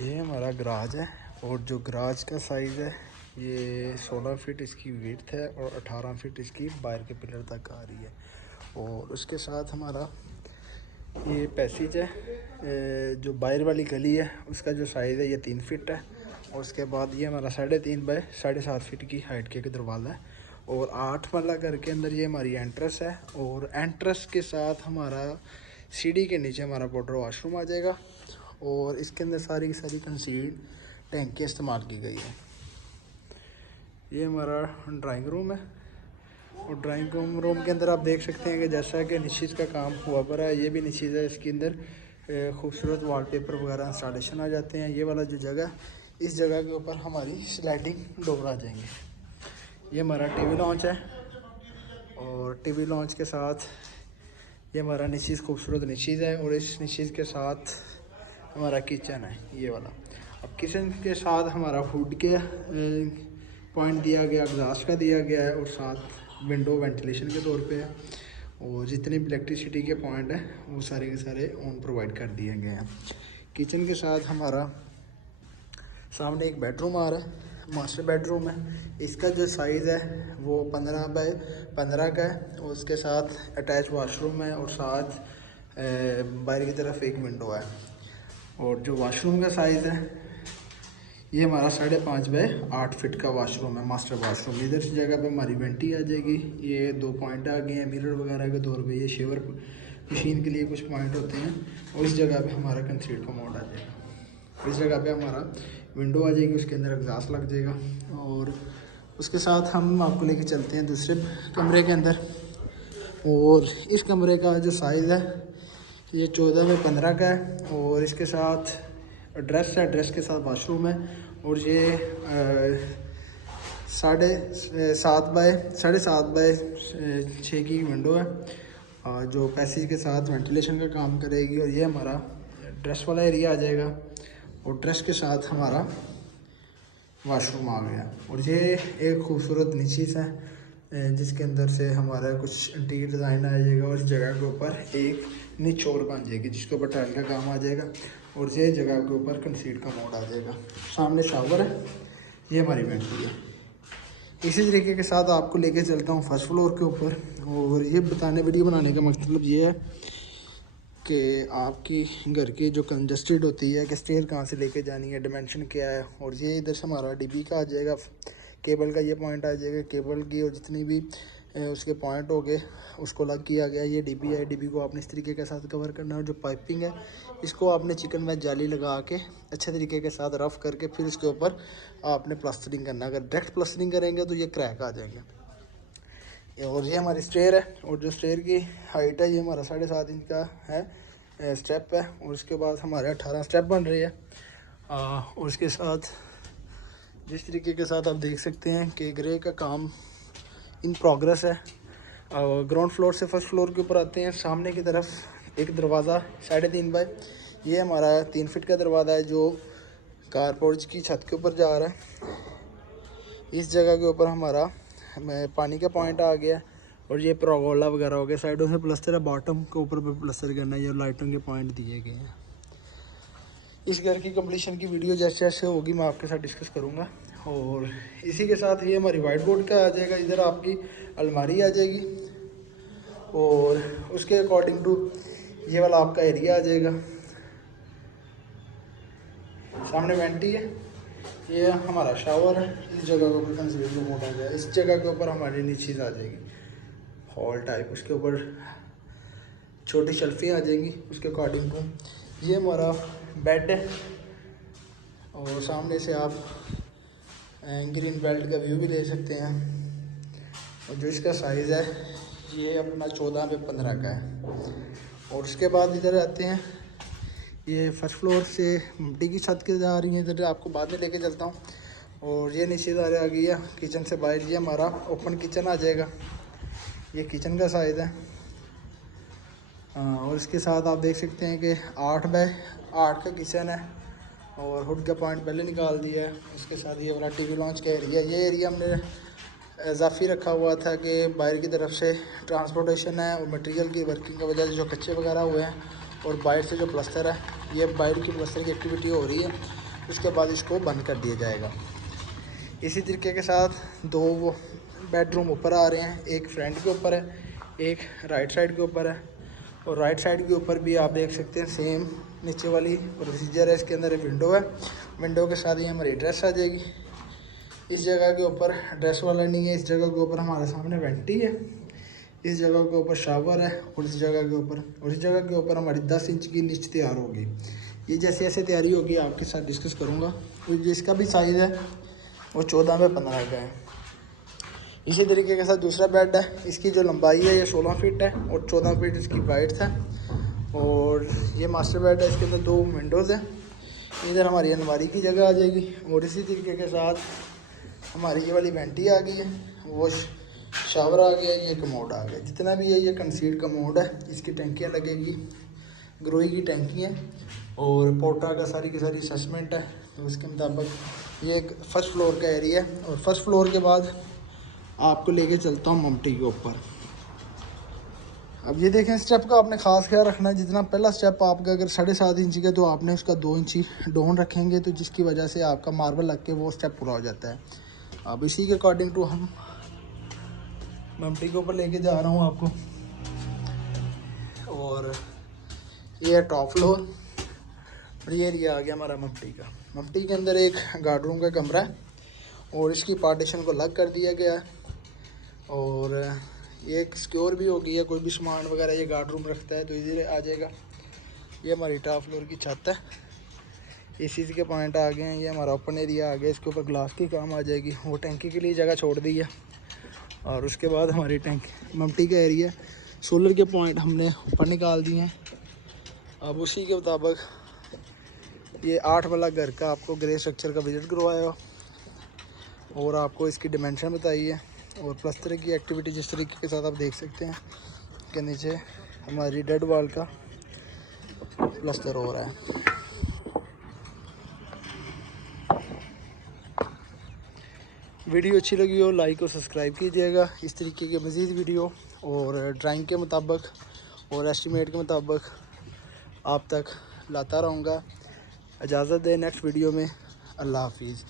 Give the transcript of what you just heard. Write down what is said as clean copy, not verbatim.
ये हमारा गराज है और जो गराज का साइज़ है ये 16 फीट इसकी विड्थ है और 18 फीट इसकी बाहर के पिलर तक आ रही है। और उसके साथ हमारा ये पैसेज है, जो बाहर वाली गली है उसका जो साइज़ है ये 3 फीट है। और उसके बाद ये हमारा 3.5 बाय 7.5 फीट की हाइट के दरवाज़ा है और 8 वाला घर के अंदर ये हमारी एंट्रेंस है। और एंट्रेंस के साथ हमारा सीढ़ी के नीचे हमारा पाउडर वॉशरूम आ जाएगा और इसके अंदर सारी की सारी कंसील्ड टैंकी इस्तेमाल की गई है। ये हमारा ड्राइंग रूम है और ड्राइंग रूम के अंदर आप देख सकते हैं कि जैसा कि निशीज़ का काम हुआ पड़ा है, ये भी निशीज़ है। इसके अंदर खूबसूरत वॉलपेपर वगैरह इंस्टॉलेशन आ जाते हैं। ये वाला जो जगह, इस जगह के ऊपर हमारी स्लाइडिंग डोर आ जाएंगे। ये हमारा टीवी लॉन्च है और टीवी लॉन्च के साथ ये हमारा निशीज़ खूबसूरत निशीज़ है और इस निशीज़ के साथ हमारा किचन है ये वाला। अब किचन के साथ हमारा वुड के पॉइंट दिया गया, ग्लास का दिया गया है और साथ विंडो वेंटिलेशन के तौर पे है। और जितने भी इलेक्ट्रिसिटी के पॉइंट हैं वो सारे के सारे ऑन प्रोवाइड कर दिए गए हैं। किचन के साथ हमारा सामने एक बेडरूम आ रहा है, मास्टर बेडरूम है। इसका जो साइज़ है वो 15 बाय 15 का है और उसके साथ अटैच वॉशरूम है और साथ बाहर की तरफ एक विंडो है। और जो वॉशरूम का साइज़ है ये हमारा 5.5 बाय 8 फीट का वॉशरूम है, मास्टर वॉशरूम। इधर से जगह पे हमारी वेंटी आ जाएगी। ये 2 पॉइंट आ गए हैं मिरर वगैरह के तौर पे। ये शेवर मशीन के लिए कुछ पॉइंट होते हैं और इस जगह पे हमारा कंसीड का मोड आ जाएगा। इस जगह पे हमारा विंडो आ जाएगी, उसके अंदर एग्जॉस्ट लग जाएगा। और उसके साथ हम आपको लेके चलते हैं दूसरे कमरे के अंदर। और इस कमरे का जो साइज़ है ये 14 बाय 15 का है और इसके साथ ड्रेस है, ड्रेस के साथ वॉशरूम है। और ये 7.5 बाय 6 की विंडो है जो पैसेज के साथ वेंटिलेशन का काम करेगी। और ये हमारा ड्रेस वाला एरिया आ जाएगा और ड्रेस के साथ हमारा वॉशरूम आ गया। और ये एक खूबसूरत निशीज़ है जिसके अंदर से हमारा कुछ इंटीरियर डिज़ाइन आ जाएगा और इस जगह के ऊपर एक निचोड़ बन जाएगी जिसके ऊपर टाइल का काम आ जाएगा और ये जगह के ऊपर कंसीड का मोड आ जाएगा। सामने शावर है, ये हमारी वेंटी है। इसी तरीके के साथ आपको लेके चलता हूँ फर्स्ट फ्लोर के ऊपर। और ये वीडियो बनाने का मतलब ये है कि आपकी घर की जो कंजस्टेड होती है कि स्टेयर कहाँ से लेके जानी है, डायमेंशन क्या है। और ये इधर से हमारा डीबी का आ जाएगा, केबल का ये पॉइंट आ जाएगा। केबल की और जितनी भी उसके पॉइंट हो गए उसको लग किया गया। ये डीबी है, डीबी को आपने इस तरीके के साथ कवर करना है। और जो पाइपिंग है इसको आपने चिकन वेज जाली लगा के अच्छे तरीके के साथ रफ़ करके फिर इसके ऊपर आपने प्लास्टरिंग करना है। अगर डायरेक्ट प्लास्टरिंग करेंगे तो ये क्रैक आ जाएंगे। और ये हमारी स्टेयर है और जो स्टेयर की हाइट है ये हमारा 7.5 इंच का है, स्टेप है। और उसके बाद हमारे 18 स्टेप बन रही है। और उसके साथ जिस तरीके के साथ आप देख सकते हैं कि ग्रे का काम इन प्रोग्रेस है। ग्राउंड फ्लोर से फर्स्ट फ्लोर के ऊपर आते हैं। सामने की तरफ एक दरवाज़ा 3.5 बाय, ये हमारा 3 फीट का दरवाज़ा है जो कारपोर्च की छत के ऊपर जा रहा है। इस जगह के ऊपर हमारा पानी का पॉइंट आ गया और ये प्रोगोला वगैरह हो गया। साइडों से प्लस्तर है, बॉटम के ऊपर भी प्लस्तर करना है। ये लाइटों के पॉइंट दिए गए हैं। इस घर की कंप्लीशन की वीडियो जैसे जैसे होगी मैं आपके साथ डिस्कस करूँगा। और इसी के साथ ये हमारी वाइट बोर्ड का आ जाएगा। इधर आपकी अलमारी आ जाएगी और उसके अकॉर्डिंग टू ये वाला आपका एरिया आ जाएगा। सामने वेंटी है, ये हमारा शावर है। इस जगह के ऊपर कंसीडर का मोड आ जाएगा। इस जगह के ऊपर हमारी नीचे आ जाएगी हॉल टाइप, उसके ऊपर छोटी शेल्फें आ जाएंगी उसके अकॉर्डिंग टू। ये हमारा बेड है और सामने से आप ग्रीन बेल्ट का व्यू भी ले सकते हैं। और जो इसका साइज़ है ये अपना 14 बाय 15 का है। और उसके बाद इधर आते हैं, ये फर्स्ट फ्लोर से मट्टी की छत के जा रही है, इधर आपको बाद में लेके चलता हूँ। और ये नीचे आ गई है किचन से बाहर, ये हमारा ओपन किचन आ जाएगा। ये किचन का साइज़ है। और इसके साथ आप देख सकते हैं कि 8 बाय 8 का किचन है और हुड का पॉइंट पहले निकाल दिया है। इसके साथ ये वाला टीवी लॉन्च का एरिया, ये एरिया हमने इजाफी रखा हुआ था कि बाहर की तरफ से ट्रांसपोर्टेशन है और मटेरियल की वर्किंग की वजह से जो कच्चे वगैरह हुए हैं और बाहर से जो प्लस्तर है, ये बाहर की प्लस्तर की एक्टिविटी हो रही है उसके बाद इसको बंद कर दिया जाएगा। इसी तरीके के साथ 2 वो बेडरूम ऊपर आ रहे हैं, एक फ्रंट के ऊपर है, एक राइट साइड के ऊपर है। और राइट साइड के ऊपर भी आप देख सकते हैं सेम नीचे वाली प्रोसीजर है। इसके अंदर एक विंडो है, विंडो के साथ ही हमारी ड्रेस आ जाएगी। इस जगह के ऊपर ड्रेस वाला नहीं है, इस जगह के ऊपर हमारे सामने वेंटी है, इस जगह के ऊपर शावर है, और इस जगह के ऊपर हमारी 10 इंच की निच तैयार होगी। ये जैसे ऐसे तैयारी होगी आपके साथ डिस्कस करूँगा। तो जिसका भी साइज़ है वो 14 बाई 15 का है। इसी तरीके के साथ दूसरा बेड है, इसकी जो लंबाई है ये 16 फीट है और 14 फीट इसकी वाइड्थ है। और ये मास्टर बेड है, इसके अंदर 2 विंडोज़ हैं। इधर हमारी अलमारी की जगह आ जाएगी। और इसी तरीके के साथ हमारी ये वाली वेंटी आ गई है, वो शावर आ गया, ये कमोड आ गया। जितना भी है ये कंसीड कमोड है, इसकी टंकियाँ लगेगी, ग्रोई की टंकी है और पोटा का सारी की सारी असेसमेंट है। तो उसके मुताबिक ये एक फ़र्स्ट फ्लोर का एरिया है। और फर्स्ट फ्लोर के बाद आपको लेके चलता हूँ ममटी के ऊपर। अब ये देखें, स्टेप का आपने ख़ास ख्याल रखना है। जितना पहला स्टेप आपका अगर 7.5 इंची का, तो आपने उसका 2 इंची डाउन रखेंगे, तो जिसकी वजह से आपका मार्बल लग के वो स्टेप पूरा हो जाता है। अब इसी के अकॉर्डिंग टू हम ममटी के ऊपर लेके जा रहा हूँ आपको। और ये है टॉप फ्लोर और ये एरिया आ गया हमारा ममटी का। ममटी के अंदर एक गार्ड रूम का कमरा है और इसकी पार्टीशन को अलग कर दिया गया है। और ये एक सिक्योर भी हो गई है, कोई भी सामान वगैरह ये गार्ड रूम रखता है तो इजीली आ जाएगा। ये हमारी टॉप फ्लोर की छत है, इसी के पॉइंट आ गए हैं। ये हमारा ओपन एरिया आ गया, इसके ऊपर ग्लास की काम आ जाएगी। वो टंकी के लिए जगह छोड़ दी है। और उसके बाद हमारी टंकी ममटी का एरिया, सोलर के पॉइंट हमने ऊपर निकाल दिए हैं। अब उसी के मुताबिक ये 8 वाला घर का आपको ग्रे स्ट्रक्चर का विज़िट करवाया और आपको इसकी डिमेंशन बताई है। और प्लस्तर की एक्टिविटी जिस तरीके के साथ आप देख सकते हैं कि नीचे हमारी डेड वॉल का प्लस्तर हो रहा है। वीडियो अच्छी लगी हो लाइक और सब्सक्राइब कीजिएगा। इस तरीके के मज़ीद वीडियो और ड्राइंग के मुताबिक और एस्टीमेट के मुताबिक आप तक लाता रहूँगा। इजाज़त दें नेक्स्ट वीडियो में। अल्लाह हाफिज़।